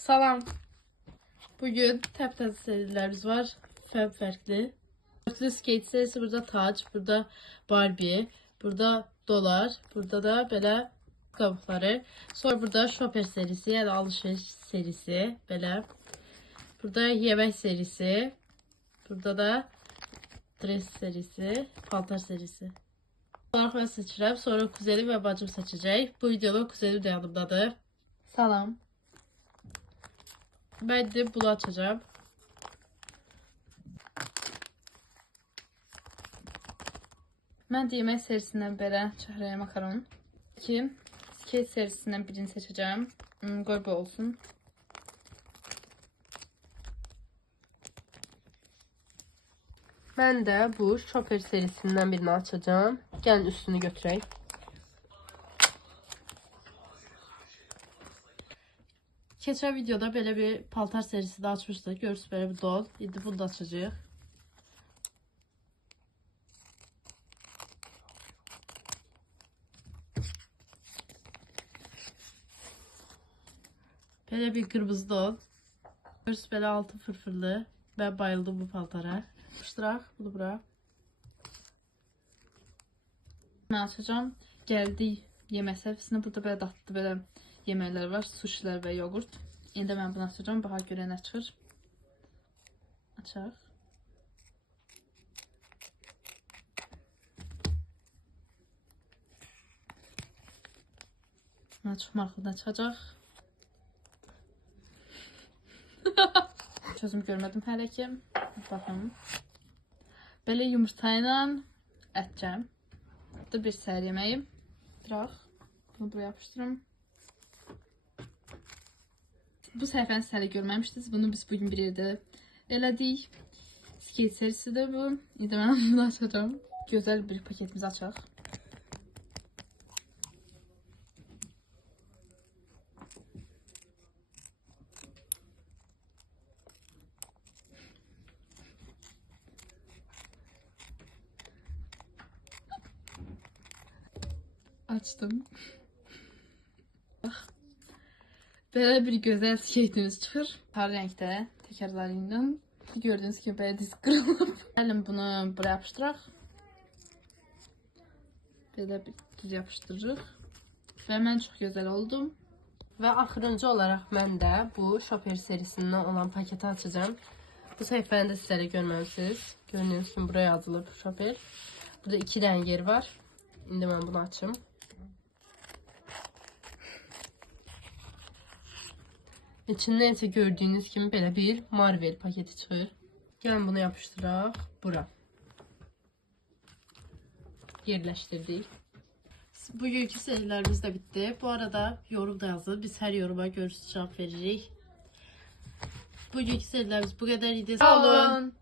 Salam. Bugün təptəzə serilərimiz var. Fərqli. Dörtlü skate serisi, burada tac, burada Barbie, burada dolar, burada da belə qabıqları. Sonra burada shopper serisi, yəni alışveriş serisi, belə. Burada yemək serisi, burada da dress serisi, paltar serisi. Bunları ben seçirəm, sonra kuzenim və bacım seçəcək. Bu videoda kuzenim də yanımdadır. Salam. Ben de bunu açacağım. Ben de yemek serisinden belə çəhrəyə makaron. Skate serisinden birini seçeceğim. Qoy bu olsun. Ben de bu shopper serisinden birini açacağım. Gelin üstünü götüreyim. Keçən videoda belə bir paltar serisi də açmışdıq. Görürsünüz belə bir don. İndi bunu da açacağıq. Belə bir qırmızı don. Görürsünüz belə altı fırfırlı. Ben bayıldım bu paltara. Yapıştıraq bunu bura. Ben açacağım. Geldik yemək səhifəsinə. Burada belə dadlı belə yeməklər var. Suşilər və yoğurt. İndi mən bunu açacağım. Baxa görə nə çıxır. Açaq. Nə çox maraqlı nə çıxacaq. Çözüm görmədim hələ ki. Baxın. Belə yumurta ilə ətcəm. Burada bir səhər yeməyim. Diraq. Bunu buraya yapıştırım. Bu səhifəni siz hələ görməmişdiniz. Bunu biz bugün bir yerdə elədik. Skate serisidir bu. İndi mən bunu açacağım. Gözəl bir paketimizi açaq. Açtım. Böyle bir güzel skate'imiz çıxır. Sarı renkdə təkərlərindən. Gördüğünüz kimi belə disk qırılıb. Gəlin bunu buraya yapışdıraq. Belə bir düz yapışdırırıq. Və mən çox gözəl oldum. Ve axırıncı olarak ben de bu shopper serisinden olan paketi açacağım. Bu səhifəni də sizlərə görməlisiniz. Gördüğünüz kimi buraya yazılıb shopper. Burada 2 dənə yer var. İndi mən bunu açım. İçindən isə gördüğünüz kimi belə bir Marvel paketi çıxır. Gəlin bunu yapışdıraq bura. Yerləşdirdik. Bugünkü serilərimiz də bitti. Bu arada yorum da yazın. Biz hər yoruma görürsüz cavab veririk. Bugünkü serilərimiz bu qədər idi. Sağ olun.